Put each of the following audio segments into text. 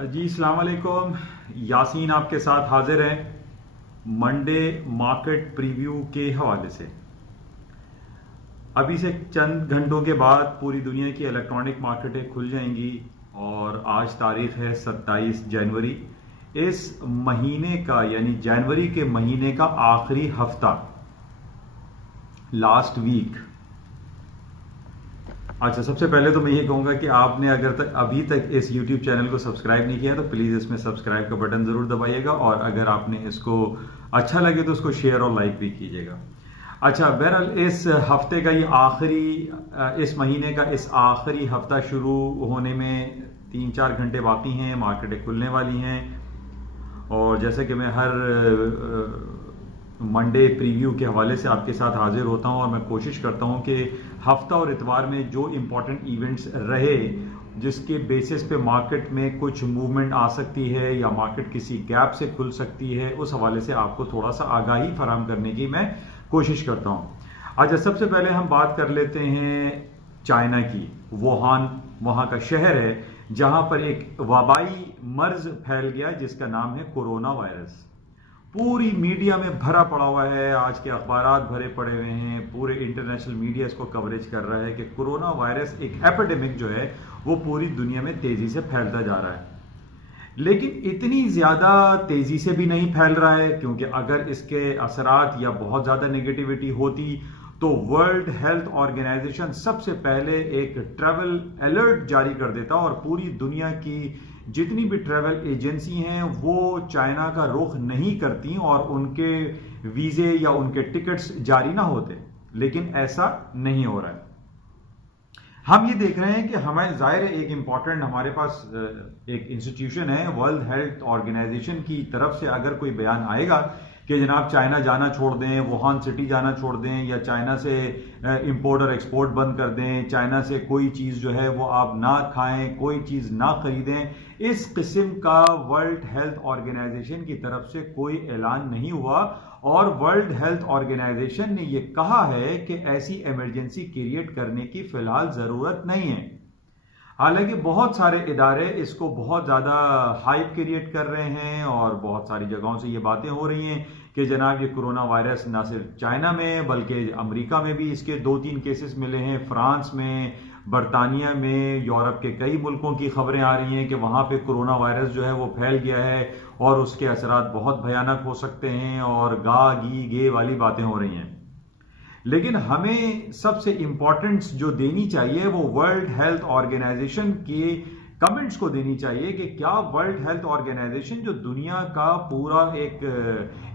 जी अस्सलाम वालेकुम। यासीन आपके साथ हाजिर हैं मंडे मार्केट प्रीव्यू के हवाले से। अभी से चंद घंटों के बाद पूरी दुनिया की इलेक्ट्रॉनिक मार्केटें खुल जाएंगी और आज तारीख है 27 जनवरी। इस महीने का यानी जनवरी के महीने का आखिरी हफ्ता, लास्ट वीक। अच्छा, सबसे पहले तो मैं ये कहूंगा कि आपने अगर अभी तक इस YouTube चैनल को सब्सक्राइब नहीं किया तो प्लीज़ इसमें सब्सक्राइब का बटन ज़रूर दबाइएगा, और अगर आपने इसको अच्छा लगे तो उसको शेयर और लाइक भी कीजिएगा। अच्छा, बहरहाल इस हफ्ते का ये आखिरी, इस महीने का इस आखिरी हफ्ता शुरू होने में 3-4 घंटे बाकी हैं, मार्केटें खुलने वाली हैं। और जैसे कि मैं हर मंडे प्रीव्यू के हवाले से आपके साथ हाजिर होता हूं और मैं कोशिश करता हूं कि हफ्ता और इतवार में जो इम्पोर्टेंट इवेंट्स रहे, जिसके बेसिस पे मार्केट में कुछ मूवमेंट आ सकती है या मार्केट किसी गैप से खुल सकती है, उस हवाले से आपको थोड़ा सा आगाही फराहम करने की मैं कोशिश करता हूं। अच्छा, सबसे पहले हम बात कर लेते हैं चाइना की। वुहान वहां का शहर है जहां पर एक वबाई मर्ज फैल गया जिसका नाम है कोरोना वायरस। पूरी मीडिया में भरा पड़ा हुआ है, आज के अखबारात भरे पड़े हुए हैं, पूरे इंटरनेशनल मीडिया इसको कवरेज कर रहा है कि कोरोना वायरस एक एपिडेमिक जो है वो पूरी दुनिया में तेजी से फैलता जा रहा है। लेकिन इतनी ज्यादा तेजी से भी नहीं फैल रहा है, क्योंकि अगर इसके असरात या बहुत ज्यादा नेगेटिविटी होती तो वर्ल्ड हेल्थ ऑर्गेनाइजेशन सबसे पहले एक ट्रैवल अलर्ट जारी कर देता और पूरी दुनिया की जितनी भी ट्रैवल एजेंसी हैं वो चाइना का रुख नहीं करती और उनके वीजे या उनके टिकट्स जारी ना होते। लेकिन ऐसा नहीं हो रहा है। हम ये देख रहे हैं कि हमें जाहिर है एक इंपॉर्टेंट, हमारे पास एक इंस्टीट्यूशन है वर्ल्ड हेल्थ ऑर्गेनाइजेशन की तरफ से अगर कोई बयान आएगा कि जनाब चाइना जाना छोड़ दें, वुहान सिटी जाना छोड़ दें, या चाइना से इंपोर्ट और एक्सपोर्ट बंद कर दें, चाइना से कोई चीज़ जो है वो आप ना खाएं, कोई चीज़ ना खरीदें, इस किस्म का वर्ल्ड हेल्थ ऑर्गेनाइजेशन की तरफ से कोई ऐलान नहीं हुआ। और वर्ल्ड हेल्थ ऑर्गेनाइजेशन ने यह कहा है कि ऐसी इमरजेंसी क्रिएट करने की फिलहाल ज़रूरत नहीं है। हालांकि बहुत सारे इदारे इसको बहुत ज़्यादा हाइप क्रिएट कर रहे हैं और बहुत सारी जगहों से ये बातें हो रही हैं कि जनाब ये कोरोना वायरस ना सिर्फ चाइना में बल्कि अमेरिका में भी इसके 2-3 केसेस मिले हैं, फ्रांस में, बरतानिया में, यूरोप के कई मुल्कों की खबरें आ रही हैं कि वहाँ पे कोरोना वायरस जो है वो फैल गया है और उसके असरात बहुत भयानक हो सकते हैं और गा गी गे वाली बातें हो रही हैं। लेकिन हमें सबसे इंपॉर्टेंस जो देनी चाहिए वो वर्ल्ड हेल्थ ऑर्गेनाइजेशन के कमेंट्स को देनी चाहिए कि क्या वर्ल्ड हेल्थ ऑर्गेनाइजेशन जो दुनिया का पूरा एक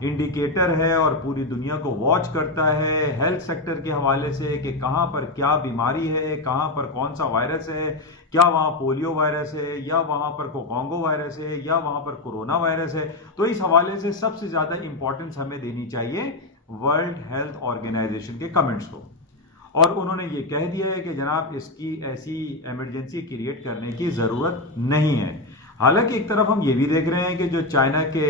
इंडिकेटर है और पूरी दुनिया को वॉच करता है हेल्थ सेक्टर के हवाले से कि कहां पर क्या बीमारी है, कहां पर कौन सा वायरस है, क्या वहां पोलियो वायरस है या वहां पर कोकोंगो वायरस है या वहां पर कोरोना वायरस है, तो इस हवाले से सबसे ज्यादा इंपॉर्टेंस हमें देनी चाहिए वर्ल्ड हेल्थ ऑर्गेनाइजेशन के कमेंट्स को। और उन्होंने ये कह दिया है कि जनाब इसकी ऐसी इमरजेंसी क्रिएट करने की जरूरत नहीं है। हालांकि एक तरफ हम ये भी देख रहे हैं कि जो चाइना के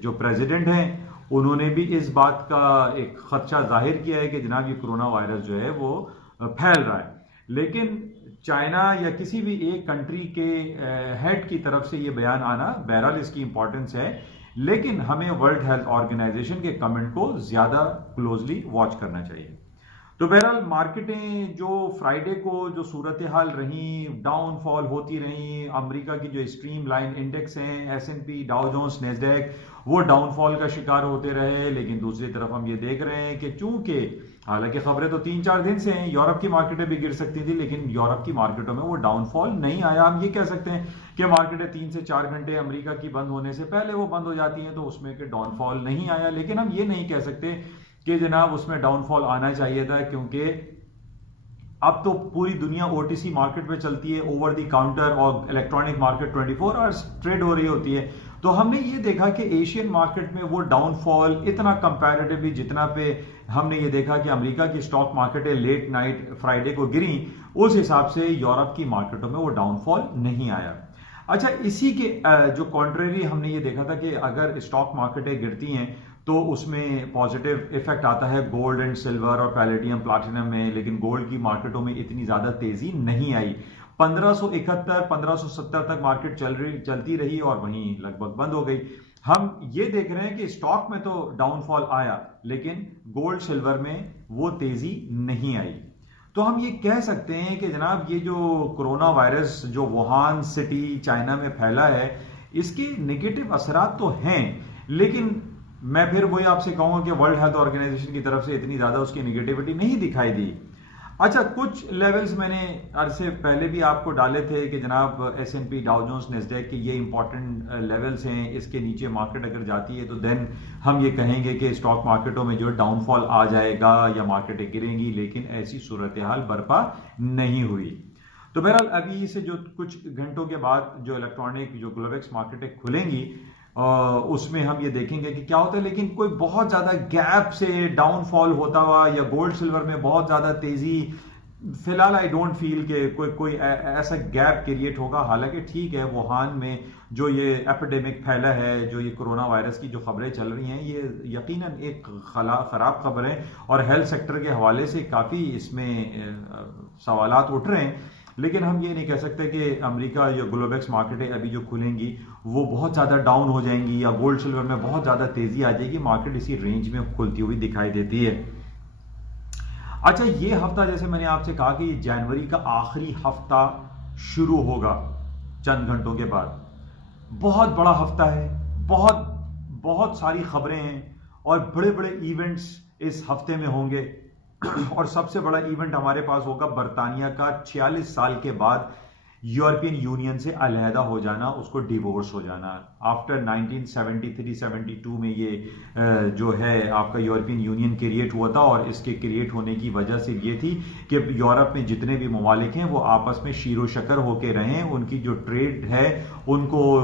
जो प्रेसिडेंट हैं उन्होंने भी इस बात का एक खदशा जाहिर किया है कि जनाब ये कोरोना वायरस जो है वो फैल रहा है। लेकिन चाइना या किसी भी एक कंट्री के हेड की तरफ से ये बयान आना, बहरहाल इसकी इंपॉर्टेंस है, लेकिन हमें वर्ल्ड हेल्थ ऑर्गेनाइजेशन के कमेंट को ज्यादा क्लोजली वॉच करना चाहिए। तो बहरहाल मार्केटें जो फ्राइडे को जो सूरत हाल रही, डाउनफॉल होती रही, अमेरिका की जो स्ट्रीम लाइन इंडेक्स हैं S&P, डाउ जोन्स, नेस्डैक, वो डाउनफॉल का शिकार होते रहे। लेकिन दूसरी तरफ हम ये देख रहे हैं कि चूंकि हालांकि खबरें तो 3-4 दिन से हैं, यूरोप की मार्केटें भी गिर सकती थी, लेकिन यूरोप की मार्केटों में वो डाउनफॉल नहीं आया। हम ये कह सकते हैं कि मार्केटें 3 से 4 घंटे अमेरिका की बंद होने से पहले वो बंद हो जाती हैं, तो उसमें के डाउनफॉल नहीं आया। लेकिन हम ये नहीं कह सकते कि जनाब उसमें डाउनफॉल आना चाहिए था, क्योंकि अब तो पूरी दुनिया OTC मार्केट पे चलती है, ओवर द काउंटर और इलेक्ट्रॉनिक मार्केट 24 आवर्स ट्रेड हो रही होती है। तो हमने ये देखा कि एशियन मार्केट में वो डाउनफॉल इतना कंपैरेटिवली जितना पे हमने ये देखा कि अमेरिका की स्टॉक मार्केटें लेट नाइट फ्राइडे को गिरी, उस हिसाब से यूरोप की मार्केटों में वो डाउनफॉल नहीं आया। अच्छा, इसी के जो कॉन्ट्रेरी हमने ये देखा था कि अगर स्टॉक मार्केटें गिरती हैं तो उसमें पॉजिटिव इफेक्ट आता है गोल्ड एंड सिल्वर और पैलेडियम प्लैटिनम में, लेकिन गोल्ड की मार्केटों में इतनी ज्यादा तेजी नहीं आई। 1571 1570 तक मार्केट चलती रही और वहीं लगभग बंद हो गई। हम ये देख रहे हैं कि स्टॉक में तो डाउनफॉल आया, लेकिन गोल्ड सिल्वर में वो तेजी नहीं आई। तो हम ये कह सकते हैं कि जनाब ये जो कोरोना वायरस जो वुहान सिटी चाइना में फैला है, इसके नेगेटिव असरात तो हैं, लेकिन मैं फिर वही आपसे कहूंगा कि वर्ल्ड हेल्थ ऑर्गेनाइजेशन की तरफ से इतनी ज्यादा उसकी नेगेटिविटी नहीं दिखाई दी। अच्छा, कुछ लेवल्स मैंने अरसे पहले भी आपको डाले थे कि जनाब S&P डाउ जोन्स नेस्डैक के ये इंपॉर्टेंट लेवल्स हैं, इसके नीचे मार्केट अगर जाती है तो देन हम ये कहेंगे कि स्टॉक मार्केटों में जो डाउनफॉल आ जाएगा या मार्केटें गिरेंगी, लेकिन ऐसी सूरत हाल बर्पा नहीं हुई। तो बहरहाल अभी से जो कुछ घंटों के बाद जो इलेक्ट्रॉनिक जो ग्लोबेक्स मार्केटें खुलेंगी उसमें हम ये देखेंगे कि क्या होता है, लेकिन कोई बहुत ज्यादा गैप से डाउनफॉल होता हुआ या गोल्ड सिल्वर में बहुत ज्यादा तेजी, फिलहाल आई डोंट फील कि कोई ऐसा गैप क्रिएट होगा। हालांकि ठीक है, वुहान में जो ये एपिडेमिक फैला है, जो ये कोरोना वायरस की जो खबरें चल रही हैं, ये यकीनन एक खराब खबर है और हेल्थ सेक्टर के हवाले से काफी इसमें सवालात उठ रहे हैं। लेकिन हम ये नहीं कह सकते कि अमेरिका या ग्लोबेक्स मार्केटें अभी जो खुलेंगी वो बहुत ज़्यादा डाउन हो जाएंगी या गोल्ड सिल्वर में बहुत ज़्यादा तेज़ी आ जाएगी। मार्केट इसी रेंज में खुलती हुई दिखाई देती है। अच्छा, ये हफ्ता जैसे मैंने आपसे कहा कि जनवरी का आखिरी हफ्ता शुरू होगा चंद घंटों के बाद। बहुत बड़ा हफ्ता है, बहुत बहुत सारी खबरें हैं और बड़े बड़े इवेंट्स इस हफ्ते में होंगे। और सबसे बड़ा इवेंट हमारे पास होगा बरतानिया का 46 साल के बाद यूरोपियन यूनियन से अलहदा हो जाना, उसको डिवोर्स हो जाना। आफ्टर 1973-72 में ये जो है आपका यूरोपियन यूनियन क्रिएट हुआ था और इसके क्रिएट होने की वजह से ये थी कि यूरोप में जितने भी ममालिक हैं वो आपस में शीरो शकर होके रहें, उनकी जो ट्रेड है उनको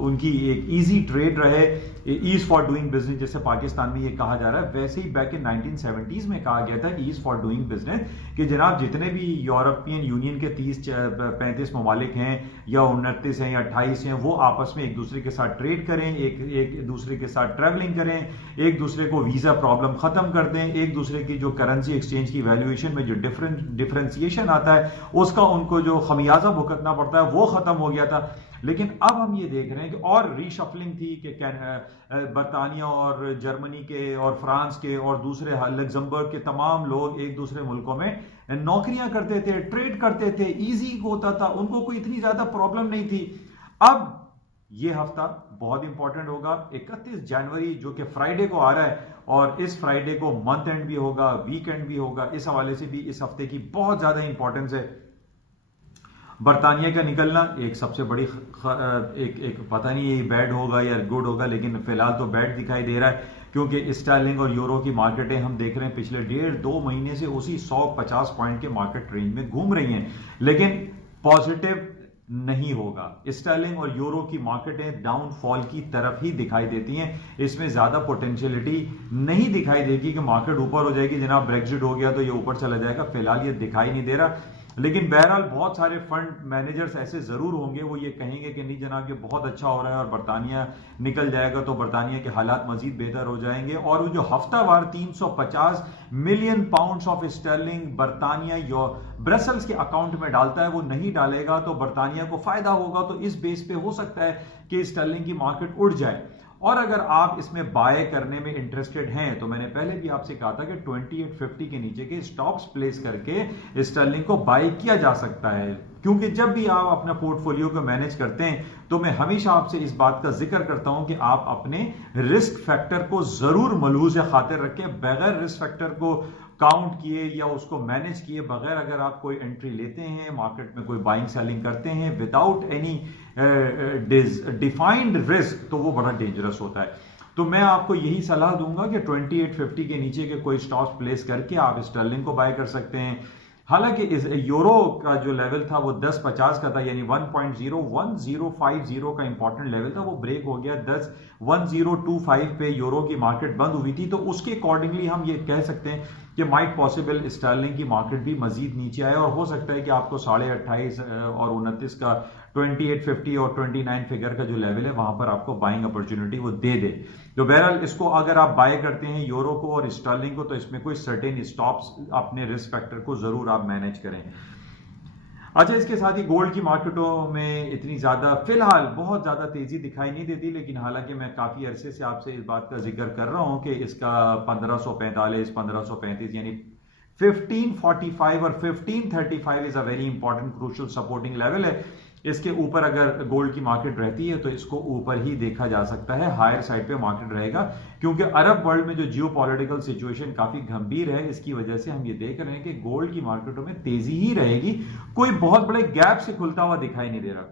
उनकी एक ईजी ट्रेड रहे, ईज फॉर डूइंग बिजनेस जैसे पाकिस्तान में ये कहा जा रहा है, वैसे ही बैक इन 1970s में कहा गया था ईज फॉर डूइंग बिजनेस कि जनाब जितने भी यूरोपियन यूनियन के 30-35 ममालिक हैं या 29 हैं या 28 हैं, वो आपस में एक दूसरे के साथ ट्रेड करें, एक दूसरे के साथ ट्रैवलिंग करें, एक दूसरे को वीजा प्रॉब्लम खत्म कर दें, एक दूसरे की जो करेंसी एक्सचेंज की वैल्यूएशन में जो डिफरेंशिएशन आता है उसका उनको जो खमियाजा भुगतना पड़ता है वो खत्म हो गया था। लेकिन अब हम ये देख रहे हैं कि और रीशफलिंग थी कि बरतानिया और जर्मनी के और फ्रांस के और दूसरे लग्जमबर्ग के तमाम लोग एक दूसरे मुल्कों में नौकरियां करते थे, ट्रेड करते थे, इजी होता था, उनको कोई इतनी ज्यादा प्रॉब्लम नहीं थी। अब ये हफ्ता बहुत इंपॉर्टेंट होगा, 31 जनवरी जो कि फ्राइडे को आ रहा है और इस फ्राइडे को मंथ एंड भी होगा, वीकेंड भी होगा, इस हवाले से भी इस हफ्ते की बहुत ज्यादा इंपॉर्टेंस है। बरतानिया का निकलना एक सबसे बड़ी एक पता नहीं ये बैड होगा या गुड होगा, लेकिन फिलहाल तो बैड दिखाई दे रहा है क्योंकि स्टर्लिंग और यूरो की मार्केटें हम देख रहे हैं पिछले 1.5-2 महीने से उसी 150 पॉइंट के मार्केट रेंज में घूम रही हैं, लेकिन पॉजिटिव नहीं होगा। स्टर्लिंग और यूरो की मार्केटें डाउनफॉल की तरफ ही दिखाई देती हैं, इसमें ज्यादा पोटेंशियलिटी नहीं दिखाई देगी कि मार्केट ऊपर हो जाएगी, जनाब ब्रेक्जिट हो गया तो ये ऊपर चला जाएगा, फिलहाल ये दिखाई नहीं दे रहा। लेकिन बहरहाल बहुत सारे फंड मैनेजर्स ऐसे जरूर होंगे, वो ये कहेंगे कि नहीं जनाब ये बहुत अच्छा हो रहा है और बरतानिया निकल जाएगा तो बरतानिया के हालात मजीद बेहतर हो जाएंगे। और वो जो हफ्तावार 350 मिलियन पाउंड्स ऑफ स्टर्लिंग बरतानिया ब्रसेल्स के अकाउंट में डालता है, वो नहीं डालेगा तो बरतानिया को फायदा होगा। तो इस बेस पे हो सकता है कि स्टर्लिंग की मार्केट उड़ जाए। और अगर आप इसमें बाय करने में इंटरेस्टेड हैं तो मैंने पहले भी आपसे कहा था कि 2850 के नीचे के स्टॉप्स प्लेस करके स्टर्लिंग को बाय किया जा सकता है, क्योंकि जब भी आप अपना पोर्टफोलियो को मैनेज करते हैं तो मैं हमेशा आपसे इस बात का जिक्र करता हूं कि आप अपने रिस्क फैक्टर को जरूर मलहूज खातिर रखें। बगैर रिस्क फैक्टर को काउंट किए या उसको मैनेज किए बगैर अगर आप कोई एंट्री लेते हैं, मार्केट में कोई बाइंग सेलिंग करते हैं विदाउट एनी डिफाइंड रिस्क, तो वो बड़ा डेंजरस होता है। तो मैं आपको यही सलाह दूंगा कि 2850 के नीचे के कोई स्टॉप्स प्लेस करके आप स्टर्लिंग को बाय कर सकते हैं। हालांकि इस यूरो का जो लेवल था वो 10.50 का था, यानी 1.1050 का इंपॉर्टेंट लेवल था, वो ब्रेक हो गया। 10.1025 पे यूरो की मार्केट बंद हुई थी, तो उसके अकॉर्डिंगली हम ये कह सकते हैं कि माइट पॉसिबल स्टर्लिंग की मार्केट भी मजीद नीचे आए और हो सकता है कि आपको 28.5 और 29 का 2850 और 29 फिगर का जो लेवल है वहां पर आपको बाइंग अपॉर्चुनिटी वो दे दे। तो बहरहाल इसको अगर आप बाय करते हैं यूरो को और स्टर्लिंग को, तो इसमें कोई सर्टेन स्टॉप्स अपने रिस्क फैक्टर को जरूर आप मैनेज करें। अच्छा, इसके साथ ही गोल्ड की मार्केटों में इतनी ज्यादा फिलहाल बहुत ज्यादा तेजी दिखाई नहीं देती, लेकिन हालांकि मैं काफी अरसे से आपसे इस बात का जिक्र कर रहा हूं कि इसका 1545 1535 यानी 1545 और 1535 is a very important crucial supporting level है। इसके ऊपर अगर गोल्ड की मार्केट रहती है तो इसको ऊपर ही देखा जा सकता है, हायर साइड पे मार्केट रहेगा, क्योंकि अरब वर्ल्ड में जो जियो पॉलिटिकल सिचुएशन काफी गंभीर है, इसकी वजह से हम ये देख रहे हैं कि गोल्ड की मार्केटों में तेजी ही रहेगी, कोई बहुत बड़े गैप से खुलता हुआ दिखाई नहीं दे रहा।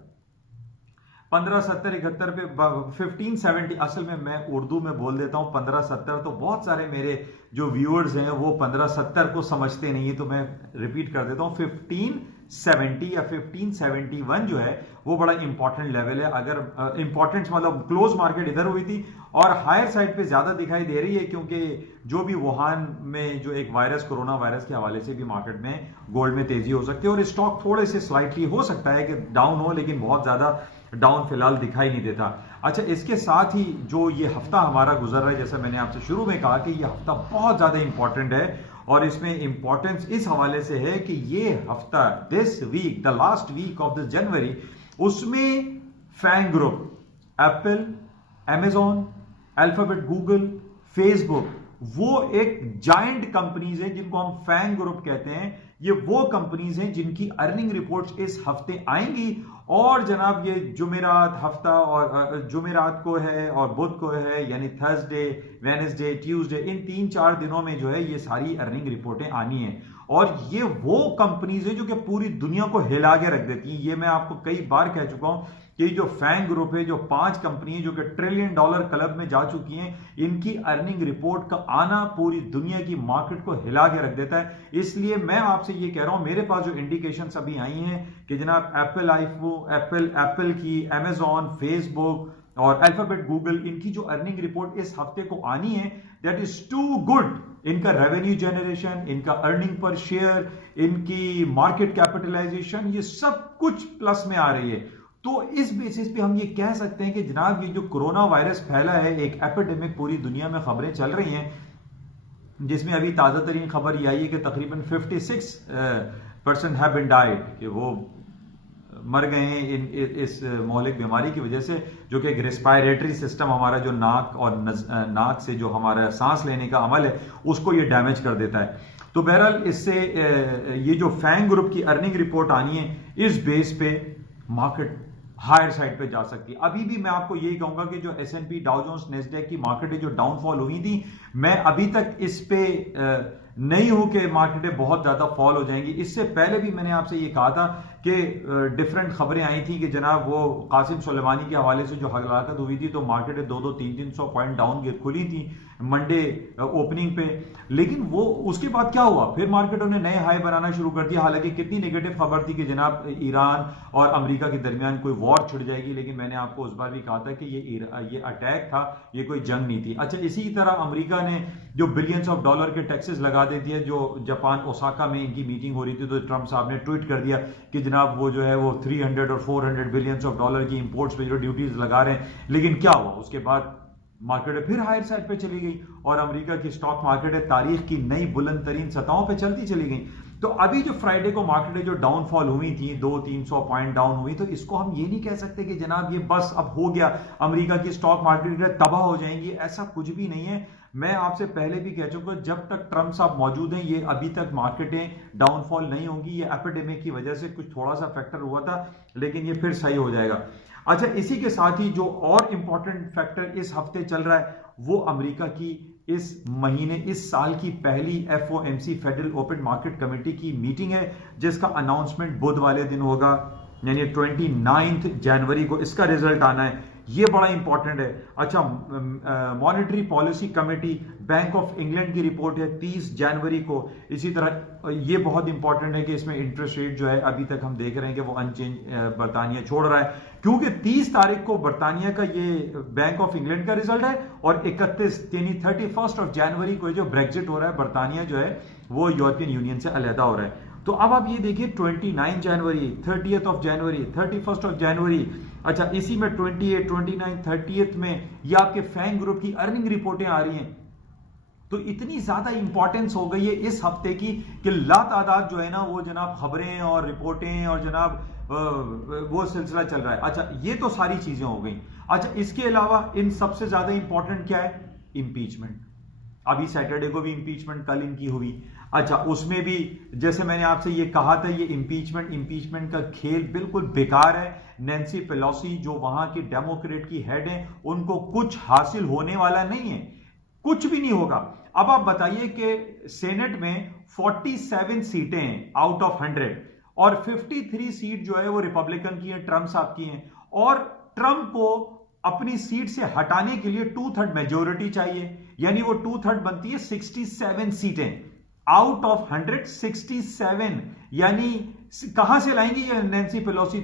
1570 71 पे 1570, असल में मैं उर्दू में बोल देता हूं 1570, तो बहुत सारे मेरे जो व्यूअर्स हैं वो 1570 को समझते नहीं है, तो मैं रिपीट कर देता हूं 1570 या 1571 जो है वो बड़ा इंपॉर्टेंट लेवल है। अगर इंपॉर्टेंट मतलब क्लोज मार्केट इधर हुई थी और हायर साइड पे ज्यादा दिखाई दे रही है, क्योंकि जो भी वुहान में जो एक वायरस, कोरोना वायरस के हवाले से भी मार्केट में गोल्ड में तेजी हो सकती है और स्टॉक थोड़े से स्लाइटली हो सकता है कि डाउन हो, लेकिन बहुत ज्यादा डाउन फिलहाल दिखाई नहीं देता। अच्छा, इसके साथ ही जो ये हफ्ता हमारा गुजर रहा है, जैसा मैंने आपसे शुरू में कहा कि ये हफ्ता बहुत ज्यादा इंपॉर्टेंट है और इसमें इंपॉर्टेंस इस हवाले से है कि ये हफ्ता, this week, the last week of this January, उसमें FANG group, Apple, Amazon, Alphabet, Google, Facebook, वो एक जायंट कंपनीज हैं जिनको हम फैंग ग्रुप कहते हैं। ये वो कंपनीज हैं जिनकी अर्निंग रिपोर्ट्स इस हफ्ते आएंगी और जनाब ये जुमेरात हफ्ता और जुमेरात को है और बुध को है, यानी थर्सडे, वेडनेसडे, ट्यूसडे, इन 3-4 दिनों में जो है ये सारी अर्निंग रिपोर्टें आनी हैं और ये वो कंपनीज हैं जो कि पूरी दुनिया को हिला के रख देती हैं। ये मैं आपको कई बार कह चुका हूं कि जो फैंग ग्रुप है, जो 5 कंपनी जो कि $1 ट्रिलियन क्लब में जा चुकी हैं, इनकी अर्निंग रिपोर्ट का आना पूरी दुनिया की मार्केट को हिला के रख देता है। इसलिए मैं आपसे ये कह रहा हूं, मेरे पास जो इंडिकेशंस अभी आई हैं कि जनाब एप्पल की, अमेजॉन, फेसबुक और अल्फाबेट, गूगल, इनकी जो अर्निंग रिपोर्ट इस हफ्ते को आनी है, दैट इज टू गुड। इनका रेवेन्यू जनरेशन, इनका अर्निंग पर शेयर, इनकी मार्केट कैपिटलाइजेशन, ये सब कुछ प्लस में आ रही है। तो इस बेसिस पे हम ये कह सकते हैं कि जनाब ये जो कोरोना वायरस फैला है, एक एपिडेमिक, पूरी दुनिया में खबरें चल रही हैं, जिसमें अभी ताजा तरीन खबर ये आई है कि तकरीबन 56% हैव बीन डाइड, कि वो मर गए हैं इस मौलिक बीमारी की वजह से, जो कि एक रेस्पिरेटरी सिस्टम, हमारा जो नाक और नाक से जो हमारा सांस लेने का अमल है उसको ये डैमेज कर देता है। तो बहरहाल इससे ये जो फैंग ग्रुप की अर्निंग रिपोर्ट आनी है, इस बेस पे मार्केट हायर साइड पे जा सकती है। अभी भी मैं आपको यही कहूंगा कि जो S&P, डाउ जोन्स, नेस्डैक की मार्केटें जो डाउनफॉल हुई थी, मैं अभी तक इस पे नहीं हूं कि मार्केटें बहुत ज्यादा फॉल हो जाएंगी। इससे पहले भी मैंने आपसे ये कहा था कि डिफरेंट खबरें आई थी कि जनाब वो कासिम सुलेमानी के हवाले से जो हलाकत हुई थी, तो मार्केटें 200-300 पॉइंट डाउन खुली थी मंडे ओपनिंग पे, लेकिन वो उसके बाद क्या हुआ, फिर मार्केटों ने नए हाई बनाना शुरू कर दिया। हालांकि कितनी नेगेटिव खबर थी कि जनाब ईरान और अमेरिका के दरमियान कोई वॉर छिड़ जाएगी, लेकिन मैंने आपको उस बार भी कहा था कि ये अटैक था, ये कोई जंग नहीं थी। अच्छा, इसी तरह अमेरिका ने जो बिलियंस ऑफ डॉलर के टैक्सेस लगा देती है, जो जापान ओसाका में इनकी मीटिंग हो रही थी, तो ट्रंप साहब ने ट्वीट कर दिया कि जनाब वो जो है वो 300 और 400 बिलियंस ऑफ डॉलर की इंपोर्ट्स पे जो ड्यूटीज लगा रहे हैं। लेकिन क्या हुआ, उसके बाद मार्केट फिर हायर साइड पे चली गई और अमेरिका की स्टॉक मार्केट है तारीख की नई बुलंद तरीन सतहों पे चलती चली गई। तो अभी जो फ्राइडे को मार्केटें जो डाउनफॉल हुई थी, 200-300 पॉइंट डाउन हुई, तो इसको हम ये नहीं कह सकते कि जनाब ये बस अब हो गया, अमेरिका की स्टॉक मार्केट तबाह हो जाएंगी, ऐसा कुछ भी नहीं है। मैं आपसे पहले भी कह चुका हूं, जब तक ट्रंप साहब मौजूद हैं, ये अभी तक मार्केटें डाउनफॉल नहीं होंगी। ये एपिडेमिक की वजह से कुछ थोड़ा सा फैक्टर हुआ था, लेकिन ये फिर सही हो जाएगा। अच्छा, इसी के साथ ही जो और इंपॉर्टेंट फैक्टर इस हफ्ते चल रहा है, वो अमेरिका की इस महीने, इस साल की पहली FOMC, federal open market committee की मीटिंग है, जिसका अनाउंसमेंट बुध वाले दिन होगा, यानी 29 जनवरी को इसका रिजल्ट आना है। ये बड़ा इंपॉर्टेंट है। अच्छा, monetary policy committee, bank of England की रिपोर्ट है 30 जनवरी को। इसी तरह ये बहुत इंपॉर्टेंट है कि इसमें इंटरेस्ट रेट जो है अभी तक हम देख रहे हैं कि वो अनचेंज बरतानिया छोड़ रहा है, क्योंकि 30 तारीख को बरतानिया का ये बैंक ऑफ इंग्लैंड का रिजल्ट है और 31 जनवरी को जो ब्रेक्जिट हो रहा है, बरतानिया जो है वो यूरोपियन यूनियन से अलहदा हो रहा है। तो अब आप ये देखिए 29 जनवरी, 30 जनवरी, 31 जनवरी, अच्छा इसी में 28, 29, 30 में ये आपके फैंग ग्रुप की अर्निंग रिपोर्टें आ रही हैं। तो इतनी ज्यादा इंपॉर्टेंस हो गई है इस हफ्ते की कि लातादाद जो है ना वो जनाब खबरें और रिपोर्टें और जनाब वो सिलसिला चल रहा है। अच्छा, ये तो सारी चीजें हो गई। अच्छा, इसके अलावा इन सबसे ज्यादा इंपॉर्टेंट क्या है? इंपीचमेंट। अभी सैटरडे को भी इंपीचमेंट कल इनकी हुई। अच्छा, उसमें भी जैसे मैंने आपसे ये कहा था, ये इंपीचमेंट का खेल बिल्कुल बेकार है। नैन्सी पेलोसी जो वहां की डेमोक्रेट की हेड है, उनको कुछ हासिल होने वाला नहीं है, कुछ भी नहीं होगा। अब आप बताइए कि सेनेट में 47 सीटें हैं आउट ऑफ 100 और 53 सीट जो है वो रिपब्लिकन की है, ट्रंप साहब की हैं, और ट्रंप को अपनी सीट से हटाने के लिए 2/3 मेजोरिटी चाहिए, यानी वो 2/3 बनती है 67 सीटें आउट ऑफ 167। यानी कहां से लाएंगे ये नैन्सी पेलोसी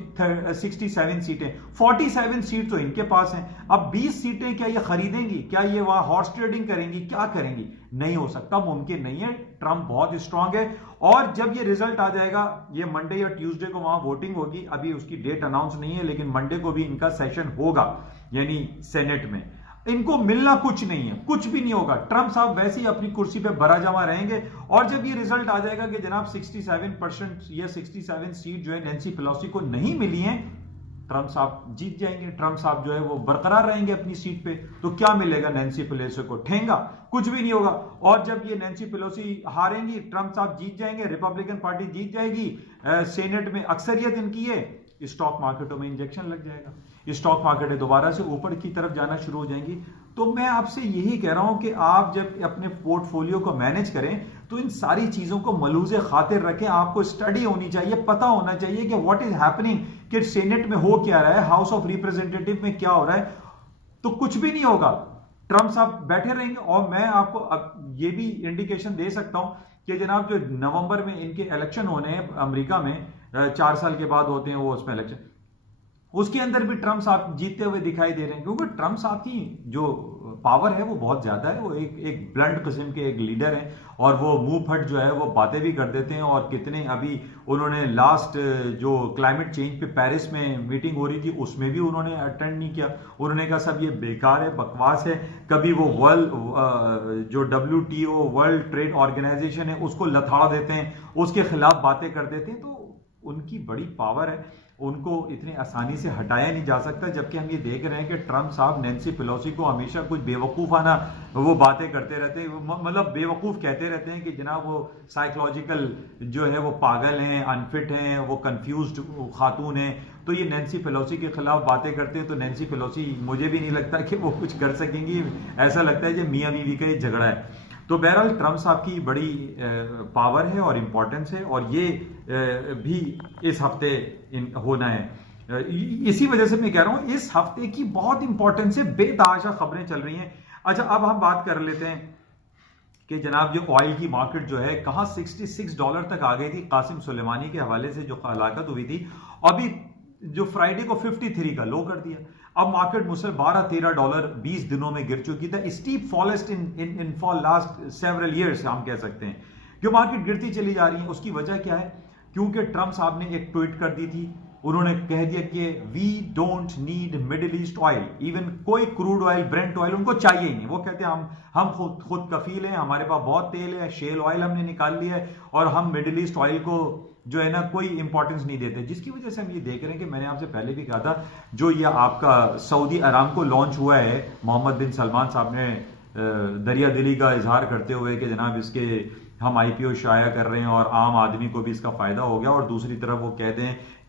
67 सीटें? 47 सीट तो इनके पास हैं। अब 20 सीटें क्या ये खरीदेंगी? क्या ये वहां हॉर्स ट्रेडिंग करेंगी? क्या करेंगी? नहीं हो सकता, मुमकिन नहीं है। ट्रंप बहुत स्ट्रांग है। और जब ये रिजल्ट आ जाएगा, ये मंडे या ट्यूसडे को वहां वोटिंग होगी, अभी उसकी डेट अनाउंस नहीं है, लेकिन मंडे को भी इनका सेशन होगा यानी सेनेट में। इनको मिलना कुछ नहीं है, कुछ भी नहीं होगा। ट्रंप साहब वैसे ही अपनी कुर्सी पे बरा जमा रहेंगे। और जब ये रिजल्ट आ जाएगा कि जनाब 67% या 67 सीट जो है नैन्सी पेलोसी को नहीं मिली है, ट्रंप साहब जीत जाएंगे, ट्रंप साहब जो है वो बरकरार रहेंगे अपनी सीट पे, तो क्या मिलेगा नैन्सी पेलोसी को? ठेंगा, कुछ भी नहीं होगा। और जब ये नैन्सी पेलोसी हारेंगी, ट्रंप साहब जीत जाएंगे, रिपब्लिकन पार्टी जीत जाएगी, सेनेट में अक्सरियत इनकी है, स्टॉक मार्केटों में इंजेक्शन लग जाएगा, स्टॉक मार्केटें दोबारा से ऊपर की तरफ जाना शुरू हो जाएंगी। तो मैं आपसे यही कह रहा हूं कि आप जब अपने पोर्टफोलियो को मैनेज करें तो इन सारी चीजों को मलूज़े खातिर रखें। आपको स्टडी होनी चाहिए, पता होना चाहिए कि व्हाट इज हैपनिंग, कि सेनेट में हो क्या रहा है, हाउस ऑफ रिप्रेजेंटेटिव में क्या हो रहा है। तो कुछ भी नहीं होगा, ट्रंप साहब बैठे रहेंगे। और मैं आपको अब ये भी इंडिकेशन दे सकता हूं कि जनाब जो नवंबर में इनके इलेक्शन होने हैं अमेरिका में, 4 साल के बाद होते हैं वो उसमें इलेक्शन, उसके अंदर भी ट्रंप साहब जीतते हुए दिखाई दे रहे हैं, क्योंकि ट्रंप साहब की जो पावर है वो बहुत ज्यादा है। वो एक ब्लंट किस्म के एक लीडर हैं और वो मुंह फट जो है वो बातें भी कर देते हैं। और कितने अभी उन्होंने लास्ट जो क्लाइमेट चेंज पे पेरिस में मीटिंग हो रही थी उसमें भी उन्होंने अटेंड नहीं किया। उन्होंने कहा सब ये बेकार है, बकवास है। कभी वो वर्ल्ड जो WTO वर्ल्ड ट्रेड ऑर्गेनाइजेशन है उसको लथाड़ देते हैं, उसके खिलाफ बातें कर देते हैं। तो उनकी बड़ी पावर है, उनको इतनी आसानी से हटाया नहीं जा सकता। जबकि हम ये देख रहे हैं कि ट्रंप साहब नैन्सी पेलोसी को हमेशा कुछ बेवकूफाना वो बातें करते रहते हैं, मतलब बेवकूफ कहते रहते हैं कि जनाब वो साइकोलॉजिकल जो है वो पागल हैं, अनफिट हैं, वो कंफ्यूज्ड खातून हैं। तो ये नैन्सी पेलोसी के खिलाफ बातें करते हैं। तो नैन्सी पेलोसी मुझे भी नहीं लगता कि वो कुछ कर सकेंगी। ऐसा लगता है कि मियां बीवी का ये झगड़ा है। तो बहरहाल ट्रंप साहब की बड़ी पावर है और इंपॉर्टेंस है, और ये भी इस हफ्ते होना है। इसी वजह से मैं कह रहा हूं इस हफ्ते की बहुत इंपॉर्टेंस है, बेतहाशा खबरें चल रही हैं। अच्छा, अब हम बात कर लेते हैं कि जनाब जो ऑयल की मार्केट जो है कहां $66 तक आ गई थी। कासिम सुलेमानी के हवाले से जो हलाकत हुई थी, अभी जो फ्राइडे को 53 का लो कर दिया। अब मार्केट मुझसे $12-13 20 दिनों में गिर चुकी था। Steep fall in for last several years हम कह सकते हैं। जो मार्केट गिरती चली जा रही है उसकी वजह क्या है? क्योंकि ट्रंप साहब ने एक ट्वीट कर दी थी, उन्होंने कह दिया कि we don't need Middle East oil, even कोई क्रूड ऑयल, ब्रेंट ऑयल उनको चाहिए ही नहीं। वो कहते हैं हम खुद कफील हैं, हमारे पास बहुत तेल है, शेल ऑयल हमने निकाल लिया है, और हम मिडिल ईस्ट ऑयल को जो है ना कोई इंपॉर्टेंस नहीं देते। जिसकी वजह से हम ये देख रहे हैं कि मैंने आपसे पहले भी कहा था, जो ये आपका सऊदी अरामको लॉन्च हुआ है, मोहम्मद बिन सलमान साहब ने दरिया दिली का इजहार करते हुए कि जनाब इसके हम IPO शाया कर रहे हैं और आम आदमी को भी इसका फायदा हो गया। और दूसरी तरफ वो कह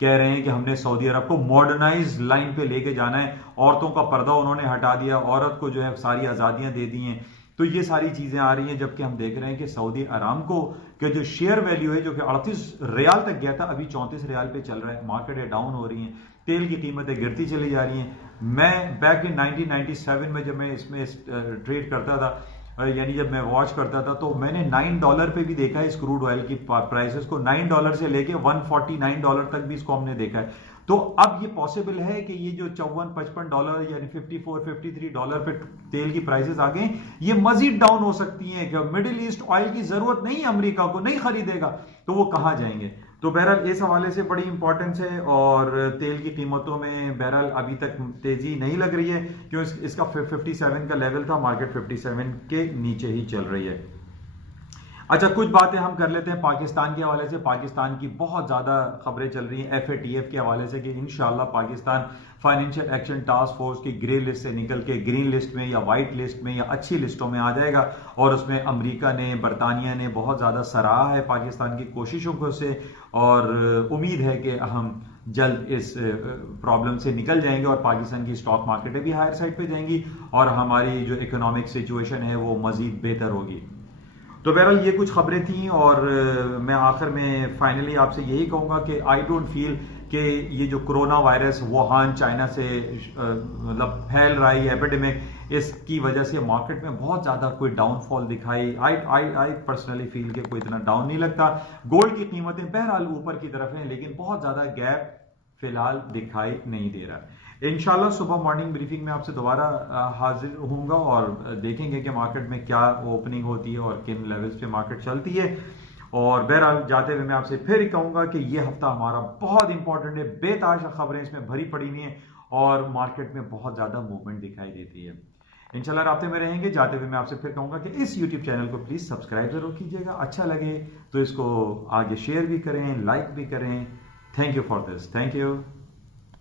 रहे हैं कि हमने सऊदी अरब को मॉडर्नाइज लाइन पे लेके जाना है, औरतों का पर्दा उन्होंने हटा दिया, औरत को जो है सारी आजादियां दे दी हैं। तो ये सारी चीजें आ रही हैं, जबकि हम देख रहे हैं कि सऊदी अरामको के जो शेयर वैल्यू है जो कि 38 रियाल तक गया था, अभी 34 रियाल पे चल रहा है। मार्केटें डाउन हो रही हैं, तेल की कीमतें गिरती चली जा रही हैं। मैं बैक इन 1997 में जब मैं इसमें ट्रेड करता था, यानी जब मैं वॉच करता था, तो मैंने $9 पे भी देखा है इस क्रूड ऑयल की प्राइसेस को। $9 से लेके $149 तक भी इसको हमने देखा है। तो अब ये पॉसिबल है कि ये जो $54-55 यानी $54-53 पे तेल की प्राइसेस आ गए, ये मजीद डाउन हो सकती हैं। कि मिडिल ईस्ट ऑयल की जरूरत नहीं है, अमेरिका को नहीं खरीदेगा, तो वो कहां जाएंगे? तो बहरहाल इस हवाले से बड़ी इंपॉर्टेंस है। और तेल की कीमतों में बहरहाल अभी तक तेजी नहीं लग रही है, क्यों इसका 57 का लेवल था, मार्केट 57 के नीचे ही चल रही है। अच्छा, कुछ बातें हम कर लेते हैं पाकिस्तान के हवाले से। पाकिस्तान की बहुत ज़्यादा खबरें चल रही हैं FATF के हवाले से कि इंशाल्लाह Pakistan financial action task force की ग्रे लिस्ट से निकल के ग्रीन लिस्ट में या वाइट लिस्ट में या अच्छी लिस्टों में आ जाएगा। और उसमें अमेरिका ने, बरतानिया ने बहुत ज़्यादा सराहा है पाकिस्तान की कोशिशों को से, और उम्मीद है कि हम जल्द इस प्रॉब्लम से निकल जाएंगे और पाकिस्तान की स्टॉक मार्केटें भी हायर साइड पे जाएंगी और हमारी जो इकोनॉमिक सिचुएशन है वो मजीद बेहतर होगी। तो बहरहाल ये कुछ खबरें थी। और मैं आखिर में फाइनली आपसे यही कहूंगा कि आई डोंट फील कि ये जो कोरोना वायरस वुहान चाइना से मतलब फैल रहा है एपिडेमिक, इसकी वजह से मार्केट में बहुत ज्यादा कोई डाउनफॉल दिखाई आई पर्सनली फील कि कोई इतना डाउन नहीं लगता। गोल्ड की कीमतें बहरहाल ऊपर की तरफ हैं, लेकिन बहुत ज्यादा गैप फिलहाल दिखाई नहीं दे रहा। इंशाल्लाह सुबह मॉर्निंग ब्रीफिंग में आपसे दोबारा हाजिर होऊंगा और देखेंगे कि मार्केट में क्या ओपनिंग होती है और किन लेवल्स पे मार्केट चलती है। और बहरहाल जाते हुए मैं आपसे फिर कहूंगा कि ये हफ्ता हमारा बहुत इंपॉर्टेंट है, बेताशा खबरें इसमें भरी पड़ी हुई हैं और मार्केट में बहुत ज्यादा मूवमेंट दिखाई देती है। इंशाल्लाह राब्ते में रहेंगे। जाते हुए मैं आपसे फिर कहूंगा कि इस YouTube चैनल को प्लीज सब्सक्राइब जरूर कीजिएगा, अच्छा लगे तो इसको आगे शेयर भी करें, लाइक भी करें। Thank you for this, thank you.